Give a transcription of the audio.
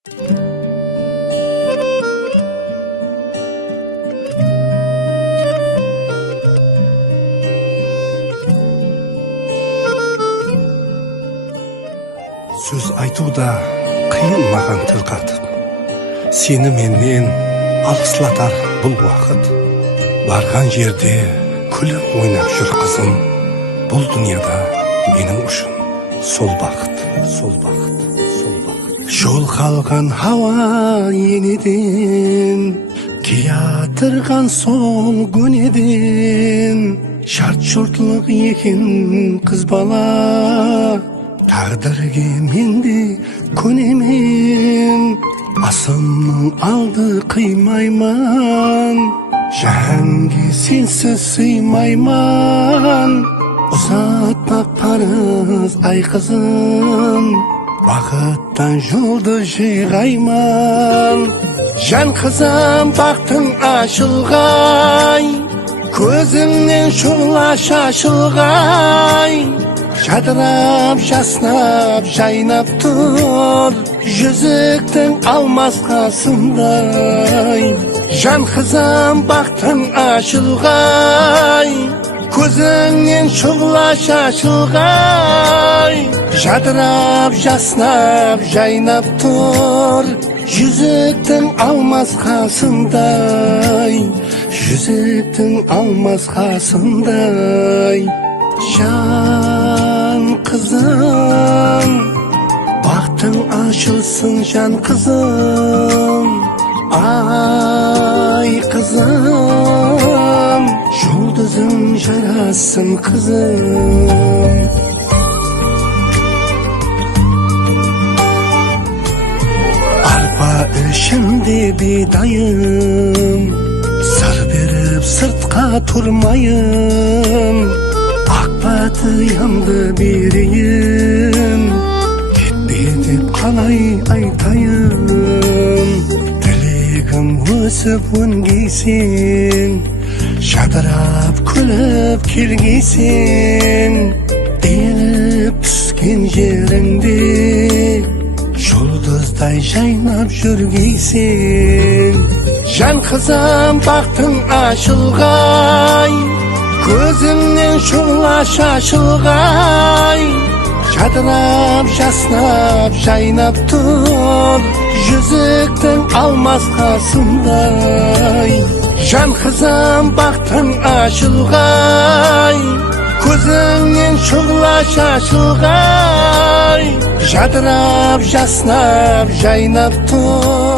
Сөз айтуда қиын маған тіл қатып, сені менен алыслатар бұл уақыт. Барған жерде күліп ойнап жүр қызым, бұл дүнияда менің үшін сол бақыт, сол бақыт, сол бақыт. Жол қалған хауа енеден, киятырған сол көнеден, шарт шортлық екен қыз бала, тағдырге менде көнемен. Асымның алды қимайман, жәнге сенсіз сыймайман. Ұзатпақ парыз ай қызым, бақыттан жолды жиғайман. Жан қызым бақтың ашылғай, көзіңнен шұғла шашылғай. Жадырап, жаснап, жайнап тұр, жүзіктің алмас қасындай. Жан қызым бақтың ашылғай, көзіңнен шұғла шашылғай. Жадырап, жаснап, жайнап тұр, жүзіктің алмас қасындай. Жүзіктің алмас қасындай. Жан қызым, бақтың ашылсын жан қызым. Ай қызым, жұлдызың жарасын қызым. Арпа ішімде бидайым, сыр беріп сыртқа тұрмайым. Батыямды берейін, кетпе деп қалай айтайын. Тілегім өсіп өнгейсен, жадырап күліп келгейсен. Деліп түскен жеріңде, жұлдыздай жайнап жүргейсен. Жан қызым бақтың ашылғай, көзіңнен шұғла шашылғай. Жадырап, жаснап, жайнап тұр, жүзіктің алмас қасындай. Жан қызым бақтың ашылғай, көзіңнен шұғла шашылғай. Жадырап, жаснап, жайнап тұр,